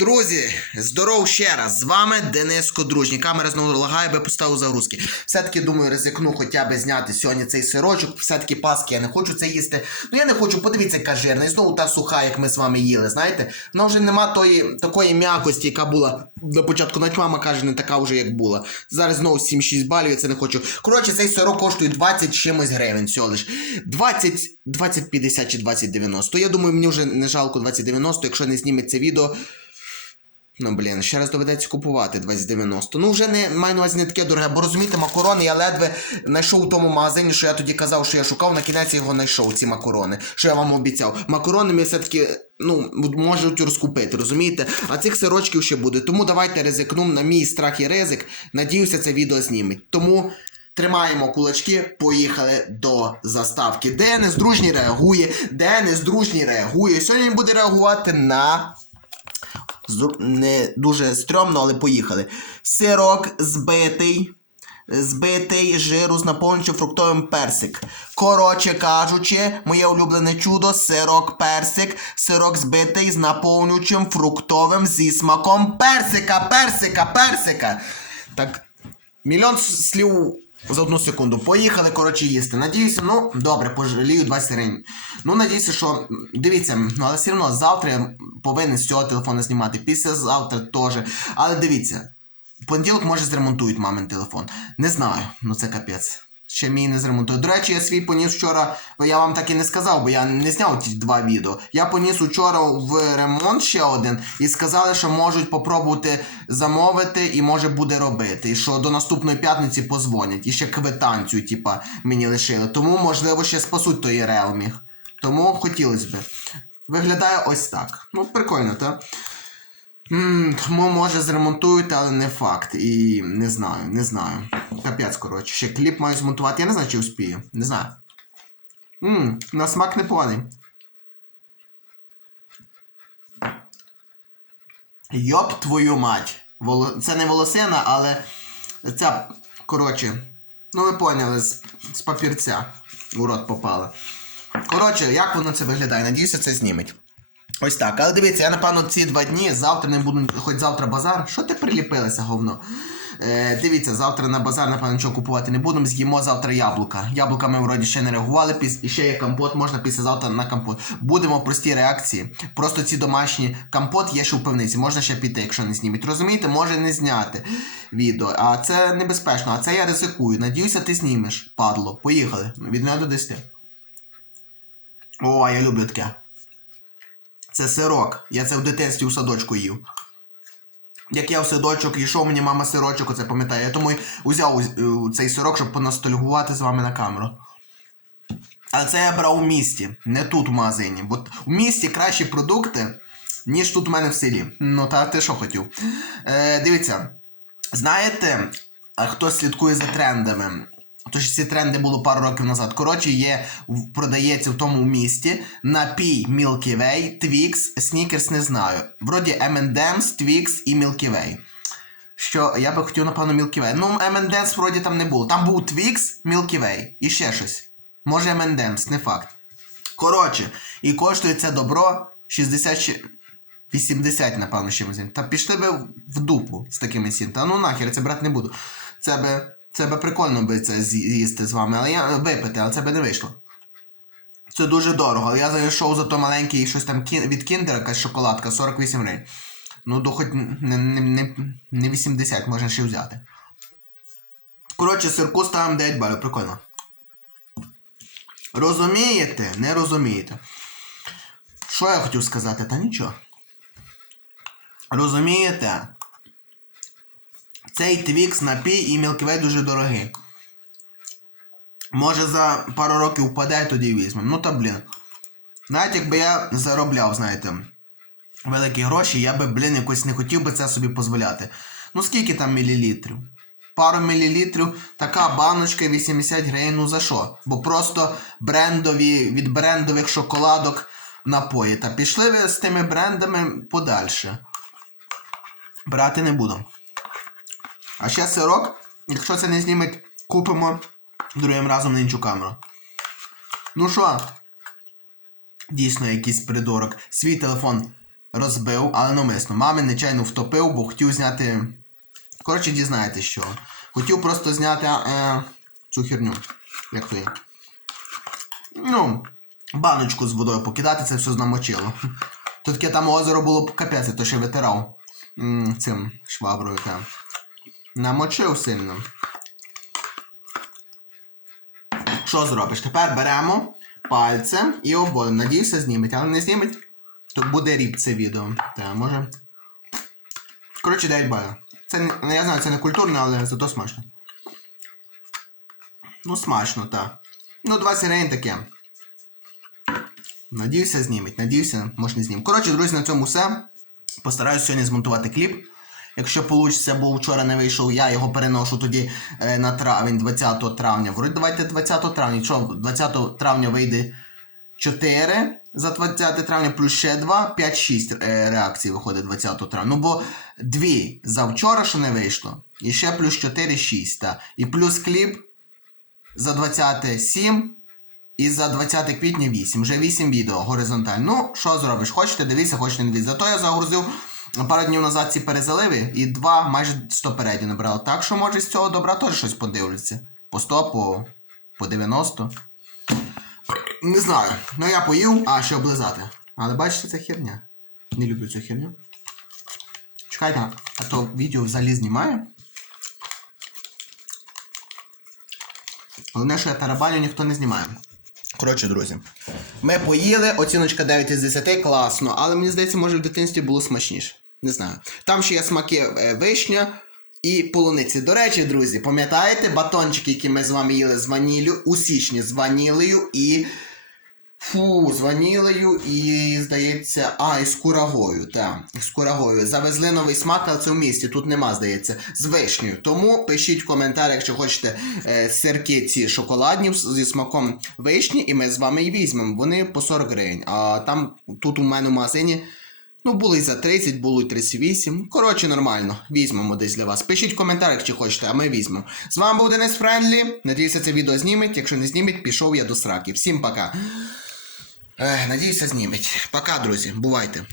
Друзі, здоров ще раз. З вами Денис Кодружній. Камера знову лагає, би поставив загрузки. Все-таки думаю, ризикну хоча б зняти сьогодні цей сирочок. Все-таки паски я не хочу це їсти. Ну я не хочу, подивіться, яка жирна. І знову та суха, як ми з вами їли. Знаєте, вона вже нема тої такої м'якості, яка була до початку. Навіть мама каже, не така вже, як була. Зараз знову 7-6 балів, я це не хочу. Коротше, цей сирок коштує 20 чимось гривень всього лиш. 20, 20, 50 чи 20, 90. Я думаю, мені вже не жалко 20, 90, якщо не зніметься відео. Ну, блін, ще раз доведеться купувати 2090. Ну, вже не маю на увазі не таке дороге, бо розумієте, макарони я ледве знайшов у тому магазині, що я тоді казав, що я шукав, на кінець його знайшов, ці макарони, що я вам обіцяв. Макарони ми все-таки, ну, можуть розкупити, розумієте? А цих сирочків ще буде. Тому давайте ризикнемо на мій страх і ризик. Надіюся, це відео зніметь. Тому. Тримаємо кулачки, поїхали до заставки. Денис дружній реагує, Денис дружній реагує. Сьогодні він буде реагувати на не дуже стрьомно, але поїхали. Сирок збитий. Збитий жиру з наповнюючим фруктовим персик. Коротше кажучи, моє улюблене чудо сирок персик. Сирок збитий з наповнюючим фруктовим зі смаком персика, персика, персика. Так, мільйон слів за одну секунду. Поїхали, коротше, їсти. Надіюся, ну, добре, пожалію 20 гривень. Ну, надіюся, що. Дивіться, ну, але все одно завтра повинен з цього телефону знімати. Післязавтра теж. Але дивіться, в понеділок, може, зремонтують мамин телефон. Не знаю, ну це капець. Ще мій не зремонтує. До речі, я свій поніс вчора, я вам так і не сказав, бо я не зняв ті два відео. Я поніс вчора в ремонт ще один і сказали, що можуть попробувати замовити і може буде робити. І що до наступної п'ятниці позвонять. І ще квитанцію, типа, мені лишили. Тому, можливо, ще спасуть той Realme. Тому хотілося б. Виглядає ось так. Ну, прикольно, так? Тому може зремонтують, але не факт. І не знаю, не знаю. Капець, коротше. Ще кліп маю змонтувати. Я не знаю, чи успію. Не знаю. Мм, на смак непоганий. Йоп твою мать. Це не волосина, але ця, коротше, ну ви поняли, з, з папірця у рот попала. Коротше, як воно це виглядає? Надіюся, це зніметь. Ось так. Але дивіться, я напевно ці два дні, завтра не буду, хоч завтра базар. Що ти приліпилася, говно? Е, дивіться, завтра на базар, напевно, нічого купувати не будемо. З'їмо завтра яблука. Яблука ми вроді ще не реагували, піс... і ще є компот, можна післязавтра на компот. Будемо прості реакції. Просто ці домашні компот є ще в пивниці. Можна ще піти, якщо не знімуть. Розумієте, може не зняти відео. А це небезпечно, а це я ризикую. Надіюся, ти знімеш, падло. Поїхали. Від 0 до 10. О, я люблю таке. Це сирок. Я це в дитинстві у садочку їв. Як я в садочок йшов, мені мама сирочок оце пам'ятає. Я тому узяв е, цей сирок, щоб поностальгувати з вами на камеру. Але це я брав у місті, не тут в магазині. Бо у місті кращі продукти, ніж тут у мене в селі. Ну та ти що хотів? Е, дивіться, знаєте, хто слідкує за трендами? Тож ці тренди було пару років назад. Коротше, є, продається в тому місті напій Milky Way, Twix, Snickers не знаю. Вроді M&M's, Twix і Milky Way. Що я би хотів, напевно, Milky Way. Ну, M&M's вроді там не було. Там був Twix, Milky Way і ще щось. Може M&M's, не факт. Коротше, і коштує це добро 60 чи 80, напевно, чимось. Та пішли би в- дупу з такими сін. Та ну нахер, це брати не буду. Це би, це би прикольно би це з'їсти з вами, але я випити, але це би не вийшло. Це дуже дорого, але я зайшов за то маленький щось там від кіндера, якась шоколадка, 48 гривень. Ну, то хоч не, не, не 80 можна ще взяти. Коротше, сирку ставимо 9 балів, прикольно. Розумієте? Не розумієте. Що я хотів сказати? Та нічого. Розумієте? Цей твікс напій і Way дуже дорогий. Може за пару років впаде, тоді візьмемо. Ну та блін. Навіть якби я заробляв, знаєте, великі гроші, я би, блін, якось не хотів би це собі дозволяти. Ну скільки там мілілітрів? Пару мілілітрів, така баночка 80 гривень, ну за що? Бо просто брендові, від брендових шоколадок напої. Та пішли ви з тими брендами подальше. Брати не буду. А ще сирок, якщо це не зніметь, купимо другим разом на іншу камеру. Ну що? Дійсно, якийсь придурок. Свій телефон розбив, але навмисно. Мами нечайно втопив, бо хотів зняти. Коротше, дізнаєтесь що. Хотів просто зняти е, цю херню. Як то є. Ну, баночку з водою покидати, це все знамочило. Тут таке там озеро було капець, то ще витирав цим шваброю. Намочив сильно. Що зробиш? Тепер беремо пальцем і обводимо. Надіюся, зніметь, але не зніметь, то буде ріп це відео. Та, може. Коротше, 9 балів. Це не, ну, я знаю, це не культурно, але зато смачно. Ну, смачно, так. Ну, 20 гривень таке. Надіюся, зніметь. Надіюся, може не знім. Коротше, друзі, на цьому все. Постараюсь сьогодні змонтувати кліп. Якщо вийде, бо вчора не вийшов, я його переношу тоді е, на травень, 20 травня. Вроді давайте 20 травня. Що 20 травня вийде 4 за 20 травня, плюс ще 2, 5-6 е, реакцій виходить 20 травня. Ну бо 2 за вчора, що не вийшло. І ще плюс 4, 6. Та. І плюс кліп за 20 7. І за 20 квітня 8. Вже 8 відео горизонтально. Ну, що зробиш? Хочете дивіться, хочете не дивіться. Зато я загрузив пару днів назад ці перезаливи і два майже 100 переді набрав. Так що, може, з цього добра теж щось подивляться. По 100, по, по 90. Не знаю. Ну я поїв, а ще облизати. Але бачите, це херня. Не люблю цю херню. Чекайте, а то відео взагалі знімає. Головне, що я тарабаню ніхто не знімає. Коротше, друзі, ми поїли, оціночка 9 із 10, класно, але мені здається, може в дитинстві було смачніше. Не знаю. Там ще є смаки е, вишня і полуниці. До речі, друзі, пам'ятаєте батончики, які ми з вами їли з ваніллю у січні з ванілею і. Фу, з ванілею і, здається, а, і з курагою, так, з курагою. Завезли новий смак, але це в місті, тут нема, здається, з вишнею. Тому пишіть в коментарях, якщо хочете е, сирки ці шоколадні зі смаком вишні, і ми з вами і візьмемо. Вони по 40 гривень. А там, тут у мене в магазині, ну, було і за 30, було і 38. Коротше, нормально. Візьмемо десь для вас. Пишіть в коментарях, чи хочете, а ми візьмемо. З вами був Денис Френдлі. Надіюся, це відео зніметь. Якщо не зніметь, пішов я до сраки. Всім пока. Ех, надіюся, зніметь. Пока, друзі. Бувайте.